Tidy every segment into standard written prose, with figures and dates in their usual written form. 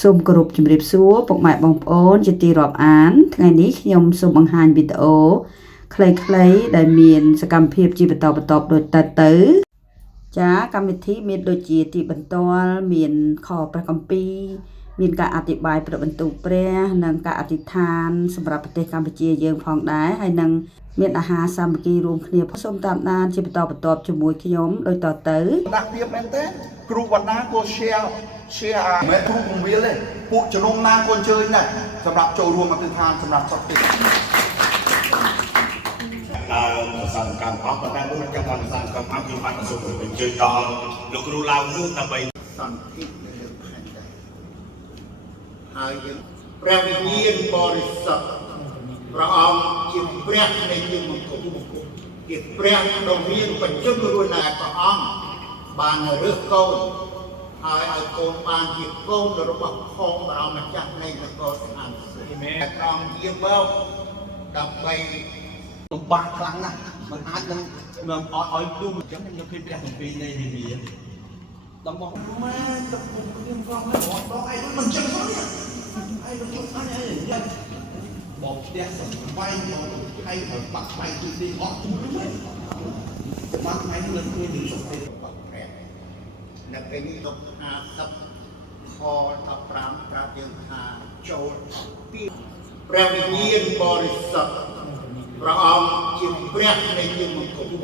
សូមគោរពជំរាបសួរពុកម៉ែបងប្អូនជាទីរាប់អានថ្ងៃនេះខ្ញុំសូមបង្ហាញវីដេអូខ្លីៗដែលមានសកម្មភាពជាបន្តបន្ទាប់ដូចតទៅចាកម្មវិធីមានដូចជាទីបន្ទាល់មានខព្រះគម្ពីរមានការអធិប្បាយព្រះបន្ទូលព្រះនិងការអធិដ្ឋានសម្រាប់ប្រទេសកម្ពុជាយើងផងដែរហើយនឹងមានអាហារសាមគ្គីរួមគ្នាសូមតាមដានជាបន្តបន្ទាប់ជាមួយខ្ញុំដូចតទៅដាក់ទៀតមែនទេគ្រូបណ្ណាក៏ share មិនគ្រូពង្រៀលទេពួកជំនុំណាក៏អញ្ជើញដែរសម្រាប់ចូលរួមអធិដ្ឋានសម្រាប់សត្វទឹកសកម្មកម្មអស់ប៉ុន្តែមួយចាំបានសកម្មកម្មខ្ញុំបានសូមអញ្ជើញដល់លោកគ្រូឡើងនោះដើម្បីសន្តិនៅលើផែនដីហើយយើងព្រះវិញ្ញាណបរិសុទ្ធព្រះអង្គជាព្រះនៃយើងមកគ្រប់ជាព្រះដ៏មានបញ្ចឹងរួចណាព្រះអង្គបានរើសកូនហើយឲ្យកូនបានជាកូនរបស់ផងបរមម្ចាស់នៃនគរស្ថានសួគ៌មែនត្រង់ជាមកដើម្បីលំបាកខ្លាំងណាស់มันអាចនឹងឲ្យទូអញ្ចឹងខ្ញុំឃើញព្រះគម្ពីរនៃនាវាដល់មកម៉ែទឹកខ្ញុំក៏មិនរត់ដល់ឯងមិនចឹងផងនេះឯងមិនជួយអញឯងបងផ្ទះសំបីបងឯងបាក់ស្បែកទីនេះអត់ទូទេបាក់ឯងលើខ្លួននឹងសុខភាពបាក់ព្រះនៅពេលនេះលោក50ខ15ប្រាប់យើងថាចូលពីព្រះវិញ្ញាណបរិសុទ្ធព្រះអង្គជាព្រះនៃយើងមកគ្រប់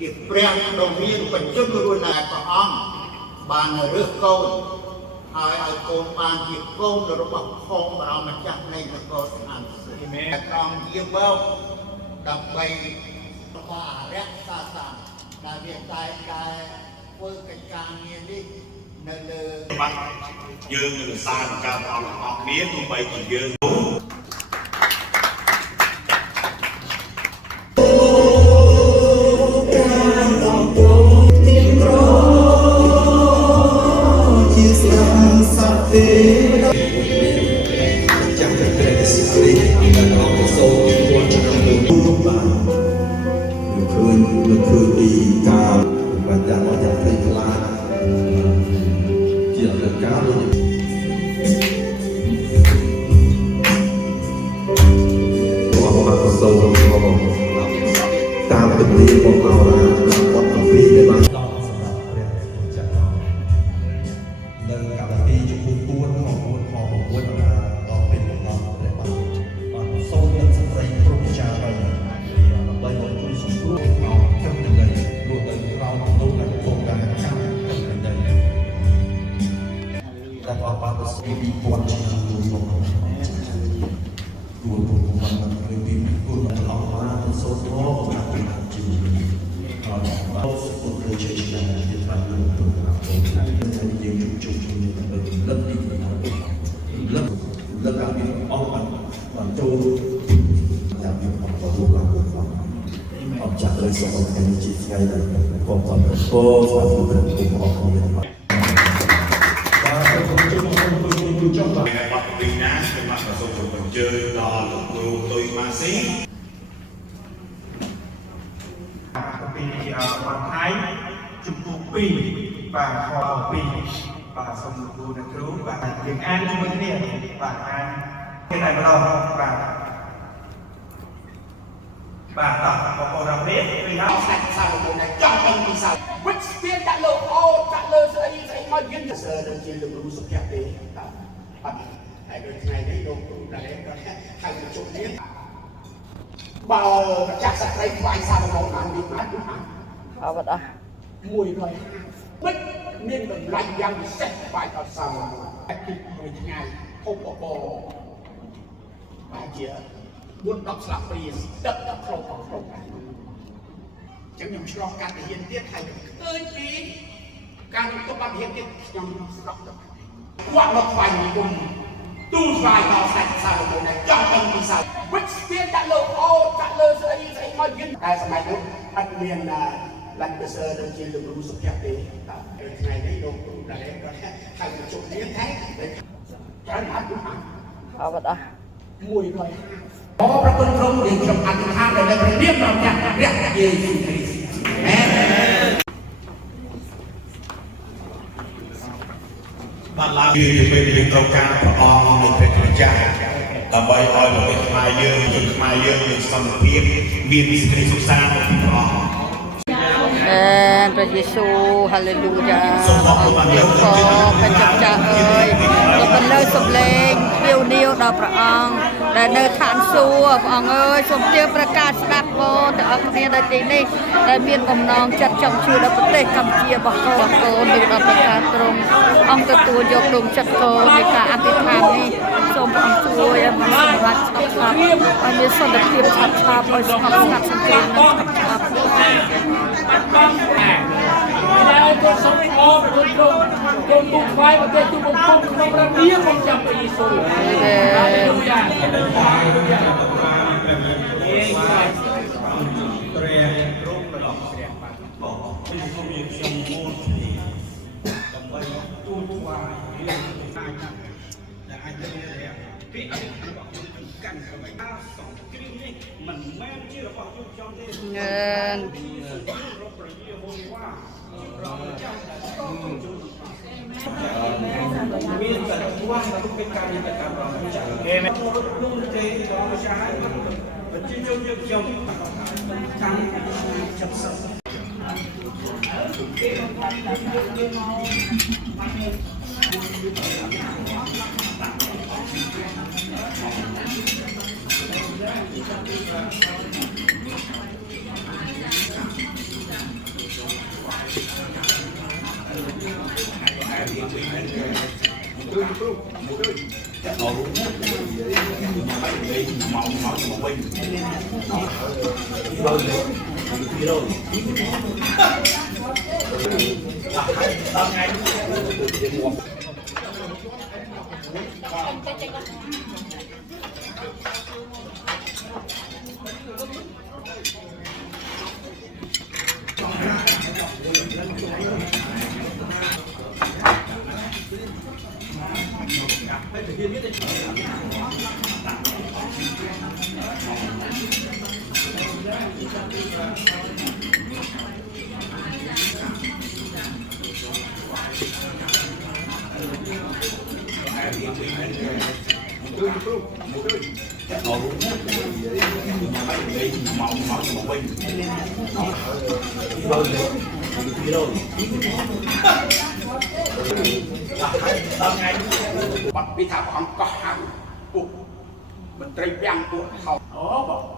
ជាព្រះដ៏មានបញ្ចឹងរួចណាព្រះអង្គបានរើសកូនហើយឲ្យកូនបានជាកូនរបស់ផងបរមម្ចាស់នៃនគរស្ថានសួគ៌មែនត្រង់ជាមកដើម្បីរក្សាសាសដែលវាតែធ្វើកិច្ចការងារនេះនៅលើយើងនឹងសារការអស់គ្នាទោះបីជាយើងតាមពលាមកអរាវត្តពីដែលបានដល់សម្រាប់ព្រះចក្រនៅកម្មវិធីចំពោះ4ដល់ពេលមកដល់ព្រះបាទសូមនឹងស្ត្រីគ្រប់ចារដើម្បីមកជួយសង្គ្រោះដល់កម្មវិធីរស់នៅក្រោមនោះដែលផងការកម្មវិធីដែលអបអរសាទរពីពន្ធឆ្នាំមួយមកគួរពុំបានទៅពីគួរដល់អស់បានសូមមកតាមជាហើយបាទសូមលើកជាឆ្នាំទី5នោះទៅតាមយើងជុំគ្នាទៅលឹកទីលឹកឲ្យមានអស់បានចូលតាមមានអស់ទៅឡើងអត់ចាក់លើសូមឲ្យមានជាថ្ងៃដែលបងប្អូនពោស្វាគមន៍ទាំងអស់គ្នាបាទសូមជុំបាទបាត់ពីណាខ្ញុំបានសូមអញ្ជើញដល់លោកគ្រូទុយម៉ាស៊ីពីបានថៃចំពោះ2បាទខ2បាទសូមលោកគ្រូអ្នកគ្រូបាទយើងអានជាមួយគ្នាបាទអានគេតែម្ដងបាទបាទតោះបងប្អូនរាប់នេះពីហើយស្ដេចសាឡូមោនដែលចង់ដឹងពីសាវិទ្យាដាក់លោកអូដាក់លើស្អីមកយិនទៅសើនឹងជាលោកគ្រូសុភ័ក្រទេបាទអត់ហើយដូចថ្ងៃនេះលោកគ្រូដែរគាត់ហៅជុំនេះបើម្ចាស់ស្ត្រីខ្វាយសាឡូមោនបានវិញបានអត់អត់150មិនមានតម្លៃយ៉ាងពិសេសបាយដល់សាឡូមោនតែទីមួយថ្ងៃហូបបបរបាទជា4-10ស្លាបព្រាទឹកដល់គ្រប់ដែរអញ្ចឹងខ្ញុំឆ្លងកាត់ទៅហ៊ានទៀតហើយឃើញពីការទៅបានហ៊ានទៀតខ្ញុំស្រក់ទៅគាត់មកខ្វាយគុំទូស្វាយដល់ស្ដេចសាឡូមោនដែលចង់ដឹងពីសាវិទ្យាដាក់លោកអូដាក់លើស្អីមកយិនតែសម័យនោះអត់មានឡាន់ប៊ឺសឺដូចជាលោកគ្រូសុភ័ក្រទេបាទថ្ងៃនេះលោកគ្រូដែរគាត់ហៅជុំនេះតែច្រើនអត់អត់150អរប្រគុណក្រុមយើងខ្ញុំអធិដ្ឋានដល់ព្រះនាមរបស់ព្រះយេស៊ូវគ្រីស្ទអាមែន បាទ ឡើងគឺពេលយើងត្រូវការព្រះអង្គនៅព្រះគ្រិស្តចាស់ដើម្បីឲ្យប្រទេសខ្មែរយើងជនខ្មែរយើងមានសន្តិភាពមានសេចក្តីសុខសាន្តពីព្រះអង្គ ព្រះយេស៊ូវហាឡេលូយ៉ាអង្គយើងខព្រះចចាស់អើយសូមបន្លឺសំឡេងភ្លាវនាវដល់ព្រះអង្គដែលនៅឋានសួគ៌ព្រះអង្គអើយសូមទាបប្រកាសស្ដាប់បងទាំងអស់គ្នានៅទីនេះដែលមានបំណងចិត្តចង់ជួយដល់ប្រទេសកម្ពុជារបស់កូននៅដល់ប្រការទ្រង់អង្គទទួលយកដួងចិត្តកូននៃការអធិដ្ឋាននេះសូមព្រះអង្គជួយឲ្យមានសម្រាប់ឆាប់ៗឲ្យមានសន្តិភាពឆាប់ៗឲ្យស្ងប់ស្ងាត់សង្គ្រាមនឹងឆាប់ៗ ដែលក៏សូមអរគុណក្រុមពុកថ្វាយប្រទេសទូបង្គំក្នុងព្រះនាមของព្រះយេស៊ូវហាឡេលូយ៉ាហាឡេលូយ៉ាព្រះរងរបស់ព្រះបាទបងខ្ញុំសូមខ្ញុំមូលគ្នាដើម្បីទូលថ្វាយរឿងដែលអាចទៅពីអរិយរបស់ខ្ញុំកាន់អ្វីថាសង្គ្រាមនេះមិនមែនជារបស់យើងចង់ទេ មានតែtua tapi PKB tekan orang macam ni. Nun te orang macam ni. Berjujur je jom kan cepat. Bật bí thảo ông có hàng cuộc mình tây băng của họ đó bảo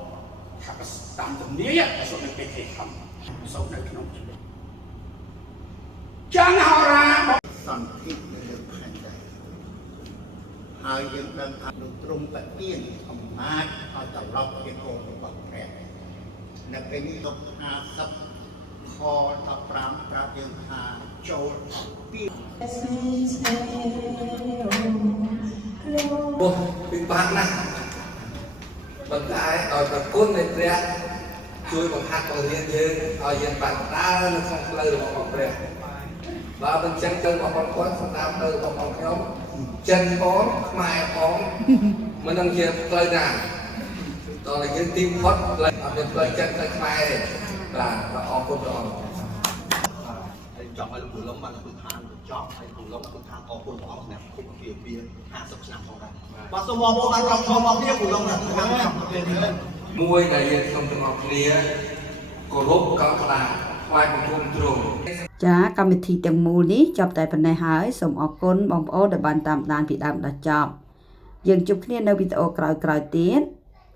thằng tạm tầm ní á số này cái thầm số này nó chẳng họ ra សន្តិភាពនៅលើផែនដីហើយយើងដឹងថាលោកទ្រង់ប្រទានអំណាចឲ្យត្រឡប់ជាកូនរបស់ព្រះនៅពេលនេះលោក50ខ15ប្រាប់យើងថាចូលពី ពីបាក់ណាស់ប៉ុន្តែឲ្យប្រគុណនៃព្រះជួយបង្ហាត់បង្រៀនយើងឲ្យយើងបានដើរនៅក្នុងផ្លូវរបស់ព្រះបើមិនចឹងទៅបងប្អូនស្ដាប់ទៅរបស់ខ្ញុំចិនផងខ្មែរផងមិននឹងជាផ្លូវណាតើយើងទីផុតផ្លូវអត់មានផ្លូវចិនទៅខ្មែរទេបាទអរគុណព្រះអង្គ ចង់ឲ្យលោកគ្រូឡុងបានទៅឋានចប់ហើយគ្រូឡុងទៅឋានអរគុណព្រះអង្គសម្រាប់គុំជា50ឆ្នាំផងដែរបាទសូមបងប្អូនបានចង់ខំមកគ្នាគ្រូឡុងណាមួយដែលយើងខ្ញុំទាំងអស់គ្នាគោរពកោតខ្លាថ្វាយបង្គំទ្រង់ ចាកម្មវិធីទាំងមូលនេះចប់តែប៉ុណ្ណេះហើយសូមអរគុណបងប្អូនដែលបានតាមដានពីដើមដល់ចប់យើងជួបគ្នានៅវីដេអូក្រោយៗទៀត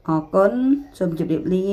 អរគុណសូមជម្រាបលា